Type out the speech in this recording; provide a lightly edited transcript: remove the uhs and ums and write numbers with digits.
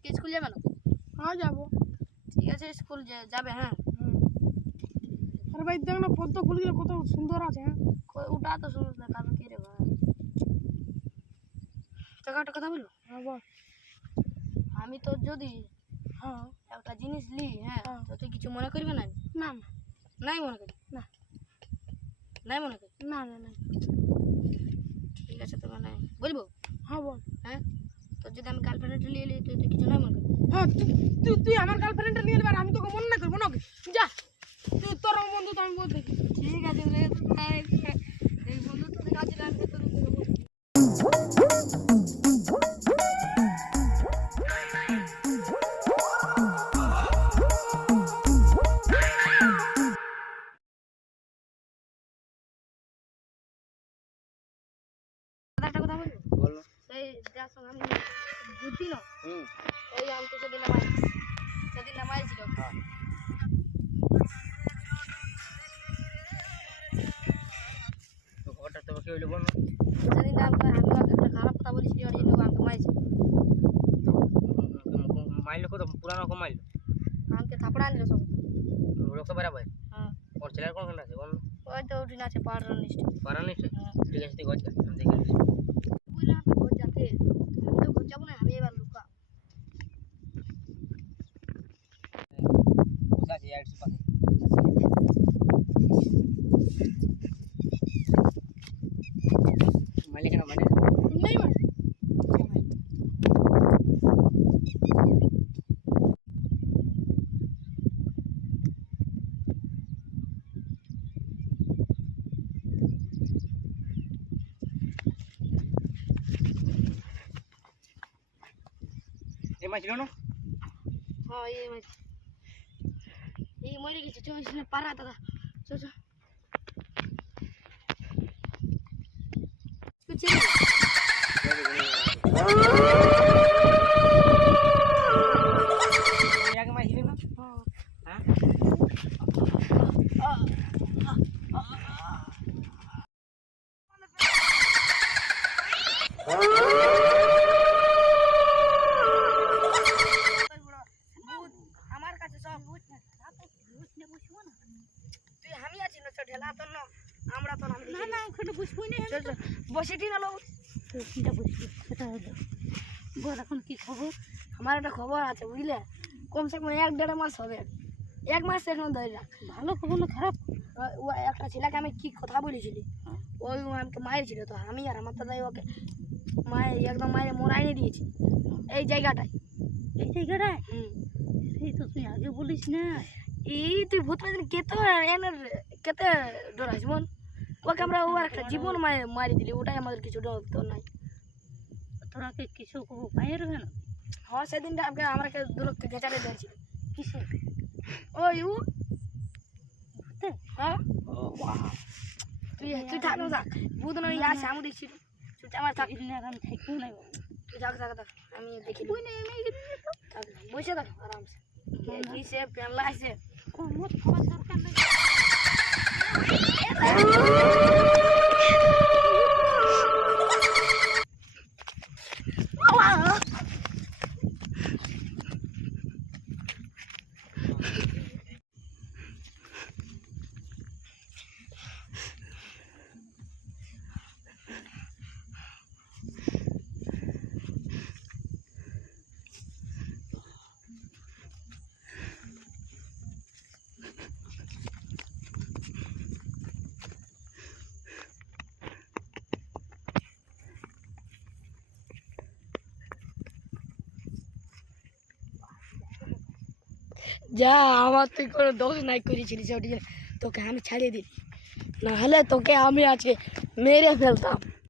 আজকে স্কুল যাবে না? হ্যাঁ যাবো। ঠিক আছে স্কুল যাবে। হ্যাঁ আরে ভাই দেখ না পদ্ম ফুলগুলো কত সুন্দর আছে। হ্যাঁ ওটা তো সুন্দর না, কারণ কি রে ভাই, তোকে একটা কথা বলবো? হ্যাঁ বল। আমি তোর যদি হ্যাঁ একটা জিনিস লি, হ্যাঁ হ্যাঁ। তো তুই কিছু মনে করবি না? না না নাই মনে করি? না নাই মনে করি? না না না। ঠিক আছে তো মানে বলবো? হ্যাঁ বল। হ্যাঁ তোর যদি আমি গার্লফ্রেন্ডটা নিয়ে এলি তুই কিছু নাই মনে করবি? হ্যাঁ তুই তুই আমার গার্লফ্রেন্ডটা নিয়ে নেবে আর আমি তোকে মনে না করবো নাকি? যা তুই তোর বন্ধু তো আমি বলতে। ঠিক আছে রে, এই বন্ধু তোর কাছে রাখবে তো একটা কথা বলবো? বলো। সেই যার সঙ্গে আমি ঘুরতি না, হুম। ওই আমি তো সেদিন নামাইছিল। তো খবরটা তোমাকে হইলো বলো। সেদিন আমি একটা খারাপ কথা বলেছি আর এই লোক আমাকে মাইছে। মাইলো কত পুরানো কম মাইলো? আমাকে থাপড়া আনলো সব। রক্ত বেরাবার। হ্যাঁ ওর ছেলের কোন আছে বল? ওই তো উঠিন আছে পাড়ার নিচে। পারা নিশ্চয়। ঠিক আছে তুই গজ আমি দেখে নিচ্ছি। বুঝলাম আমি ঘর যাতে, আমি তো ঘর যাবো না, আমি এবার লুকা। বুঝা আছে আর পাশে। মাইলে কেন মানে? নেই মানে এই মাছ ছিল না? হ্যাঁ এই মরে গেছে। চল পাড়া দাদা, চল চল। আগে মাছ ছিল না? হ্যাঁ। আমার কাছে সব তুই আমি আছি না, চল ঢেলা তো না, আমরা তো না না ওখানে বুঝবই না। চল চল বসে ঠিক আলো। কিটা বুঝবি সেটা হলো বল এখন কি খবর? আমার একটা খবর আছে বুঝলে, কমসে কম 1-1.5 মাস হবে। 1 মাস এখন ধরে রাখ। ভালো খবর না খারাপ? ও একটা ছেলেকে আমি কি কথা বলেছিলি, ওই আমাকে মায়ের তো আমি আর আমার দাদাই ওকে একদম মায়ের মোড়াইনে দিয়েছি এই জায়গাটায়। এই জায়গাটায়? হুম। এই তো তুই আগে বলিস না। এই তুই ভূত দিন কেতে ডরাইস মন, ওকে আমরা ও একটা জীবন মারি দিলি, ওটাই আমাদের কিছু ডর তো নাই। তোরাকে কিছু পায়ের না? হ্যাঁ সেদিনটা আমাকে দূরত্ব ঘেঁচারে দিয়েছিল। কিসে? ওই ও ভূতে? হ্যাঁ তুই থাক না থাক, ভূত নয় আসে আমি দেখছি। তুই আমার থাক, আমি থাকবো না। তুই থাক থাক থাক, আমি দেখি থাক বসে থাক আরামসে। কিসে পেনলা আছে কোমর খাওয়ার দরকার নেই। যা, আমার তুই কোনো দোষ নাই করেছিলিস, তোকে আমি ছাড়িয়ে দিই, না হলে তোকে আমি আজকে মেরে ফেলতাম।